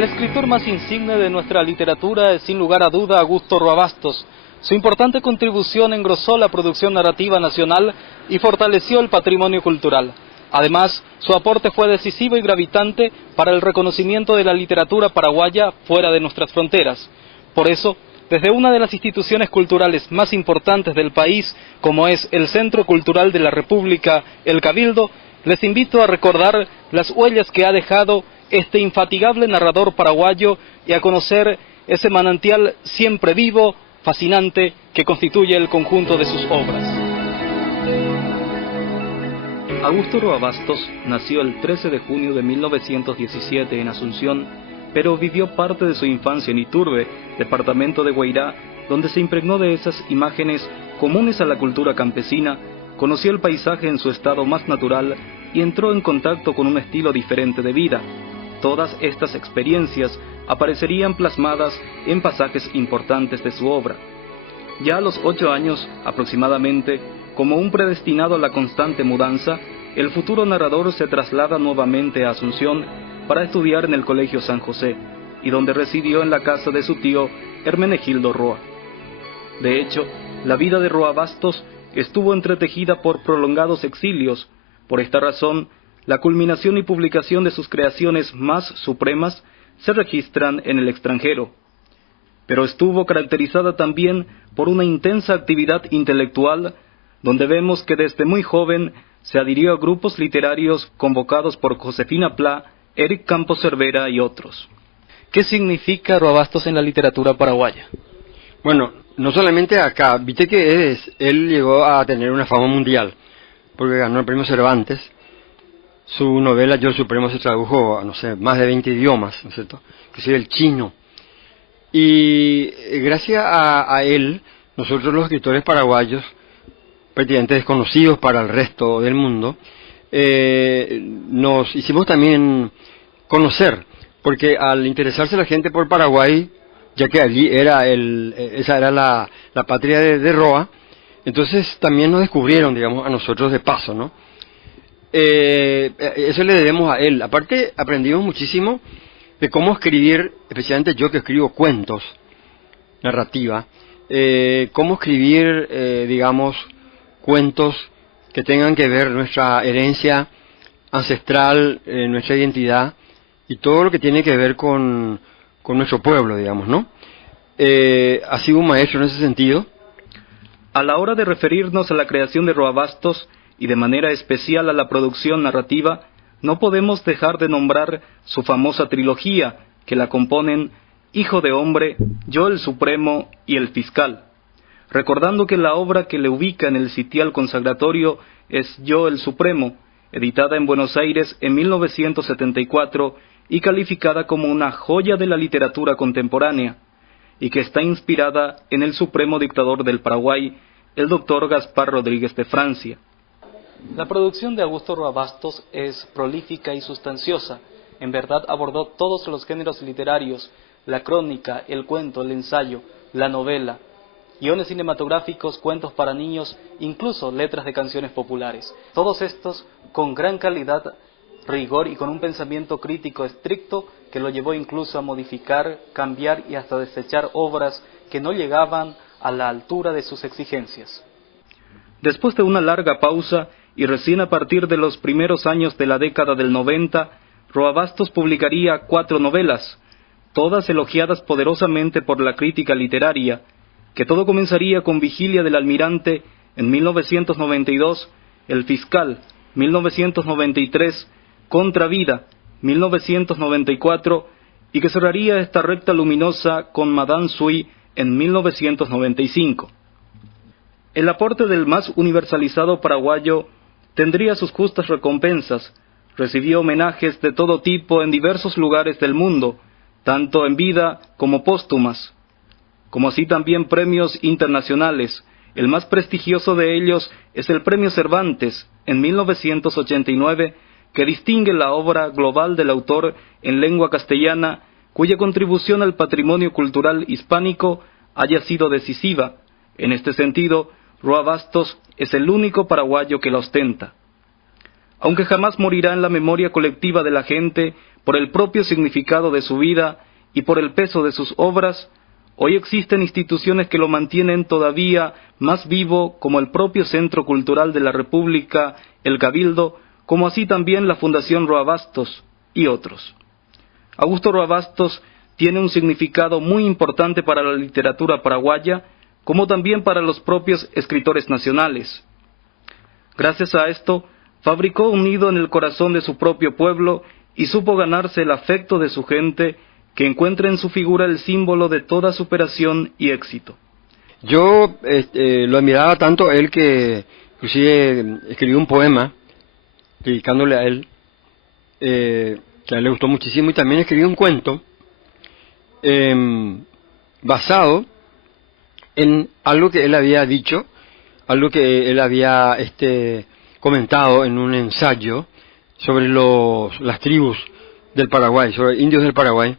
El escritor más insigne de nuestra literatura es sin lugar a duda Augusto Roa Bastos. Su importante contribución engrosó la producción narrativa nacional y fortaleció el patrimonio cultural. Además, su aporte fue decisivo y gravitante para el reconocimiento de la literatura paraguaya fuera de nuestras fronteras. Por eso, desde una de las instituciones culturales más importantes del país, como es el Centro Cultural de la República, el Cabildo, les invito a recordar las huellas que ha dejado este infatigable narrador paraguayo y a conocer ese manantial siempre vivo, fascinante, que constituye el conjunto de sus obras. Augusto Roa Bastos nació el 13 de junio de 1917 en Asunción, pero vivió parte de su infancia en Iturbe, departamento de Guairá, donde se impregnó de esas imágenes comunes a la cultura campesina, conoció el paisaje en su estado más natural y entró en contacto con un estilo diferente de vida. Todas estas experiencias aparecerían plasmadas en pasajes importantes de su obra. Ya a los 8 años aproximadamente, como un predestinado a la constante mudanza, el futuro narrador se traslada nuevamente a Asunción para estudiar en el Colegio San José, y donde residió en la casa de su tío Hermenegildo Roa. De hecho, la vida de Roa Bastos estuvo entretejida por prolongados exilios. Por esta razón, la culminación y publicación de sus creaciones más supremas se registran en el extranjero. Pero estuvo caracterizada también por una intensa actividad intelectual, donde vemos que desde muy joven se adhirió a grupos literarios convocados por Josefina Pla, Eric Campos Cervera y otros. ¿Qué significa Roa Bastos en la literatura paraguaya? Bueno, no solamente acá, viste que él llegó a tener una fama mundial, porque ganó el premio Cervantes. Su novela Yo el Supremo se tradujo a, no sé, más de 20 idiomas, ¿no es cierto?, inclusive el chino. Y gracias a él, nosotros los escritores paraguayos, prácticamente desconocidos para el resto del mundo, nos hicimos también conocer, porque al interesarse la gente por Paraguay, ya que allí esa era la patria de Roa, entonces también nos descubrieron, digamos, a nosotros de paso, ¿no? Eso le debemos a él. Aparte, aprendimos muchísimo de cómo escribir, especialmente yo que escribo cuentos, narrativa, cómo escribir, digamos, cuentos que tengan que ver nuestra herencia ancestral, nuestra identidad y todo lo que tiene que ver con nuestro pueblo, digamos, ¿no? Ha sido un maestro en ese sentido. A la hora de referirnos a la creación de Roa Bastos y de manera especial a la producción narrativa, no podemos dejar de nombrar su famosa trilogía, que la componen Hijo de Hombre, Yo el Supremo y El Fiscal, recordando que la obra que le ubica en el sitial consagratorio es Yo el Supremo, editada en Buenos Aires en 1974 y calificada como una joya de la literatura contemporánea, y que está inspirada en el supremo dictador del Paraguay, el doctor Gaspar Rodríguez de Francia. La producción de Augusto Roa Bastos es prolífica y sustanciosa. En verdad abordó todos los géneros literarios: la crónica, el cuento, el ensayo, la novela, guiones cinematográficos, cuentos para niños, incluso letras de canciones populares. Todos estos con gran calidad, rigor y con un pensamiento crítico estricto que lo llevó incluso a modificar, cambiar y hasta desechar obras que no llegaban a la altura de sus exigencias. Después de una larga pausa, y recién a partir de los primeros años de la década del 90, Roa Bastos publicaría 4 novelas, todas elogiadas poderosamente por la crítica literaria, que todo comenzaría con Vigilia del Almirante en 1992, El Fiscal, 1993, Contra Vida, 1994, y que cerraría esta recta luminosa con Madame Sui en 1995. El aporte del más universalizado paraguayo tendría sus justas recompensas. Recibió homenajes de todo tipo en diversos lugares del mundo, tanto en vida como póstumas, como así también premios internacionales. El más prestigioso de ellos es el Premio Cervantes, en 1989, que distingue la obra global del autor en lengua castellana, cuya contribución al patrimonio cultural hispánico haya sido decisiva. En este sentido, Roa Bastos es el único paraguayo que la ostenta. Aunque jamás morirá en la memoria colectiva de la gente por el propio significado de su vida y por el peso de sus obras, hoy existen instituciones que lo mantienen todavía más vivo, como el propio Centro Cultural de la República, el Cabildo, como así también la Fundación Roa Bastos y otros. Augusto Roa Bastos tiene un significado muy importante para la literatura paraguaya, como también para los propios escritores nacionales. Gracias a esto, fabricó un nido en el corazón de su propio pueblo y supo ganarse el afecto de su gente, que encuentra en su figura el símbolo de toda superación y éxito. Yo lo admiraba tanto a él que inclusive escribió un poema dedicándole a él, que a él le gustó muchísimo, y también escribió un cuento basado en algo que él había dicho, algo que él había comentado en un ensayo sobre las tribus del Paraguay, sobre indios del Paraguay.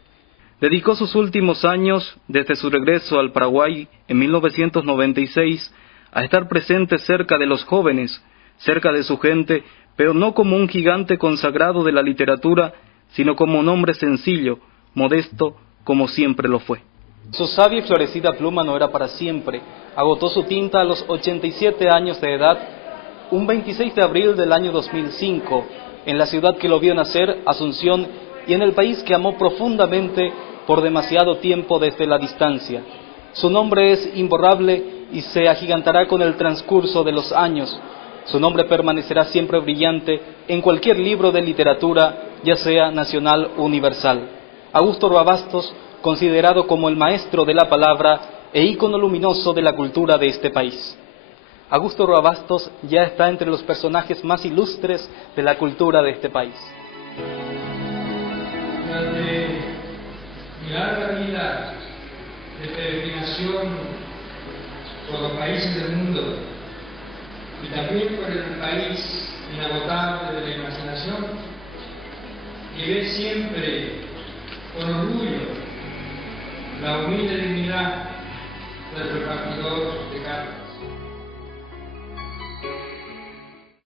Dedicó sus últimos años, desde su regreso al Paraguay en 1996, a estar presente cerca de los jóvenes, cerca de su gente, pero no como un gigante consagrado de la literatura, sino como un hombre sencillo, modesto, como siempre lo fue. Su sabia y florecida pluma no era para siempre. Agotó su tinta a los 87 años de edad, un 26 de abril del año 2005, en la ciudad que lo vio nacer, Asunción, y en el país que amó profundamente por demasiado tiempo desde la distancia. Su nombre es imborrable y se agigantará con el transcurso de los años. Su nombre permanecerá siempre brillante en cualquier libro de literatura, ya sea nacional o universal. Augusto Roa Bastos, considerado como el maestro de la palabra e ícono luminoso de la cultura de este país. Augusto Roa Bastos ya está entre los personajes más ilustres de la cultura de este país. Durante mi larga vida de peregrinación por los países del mundo y también por el país inagotable de la imaginación, llevé siempre con orgullo la humilde dignidad del repartidor de cartas.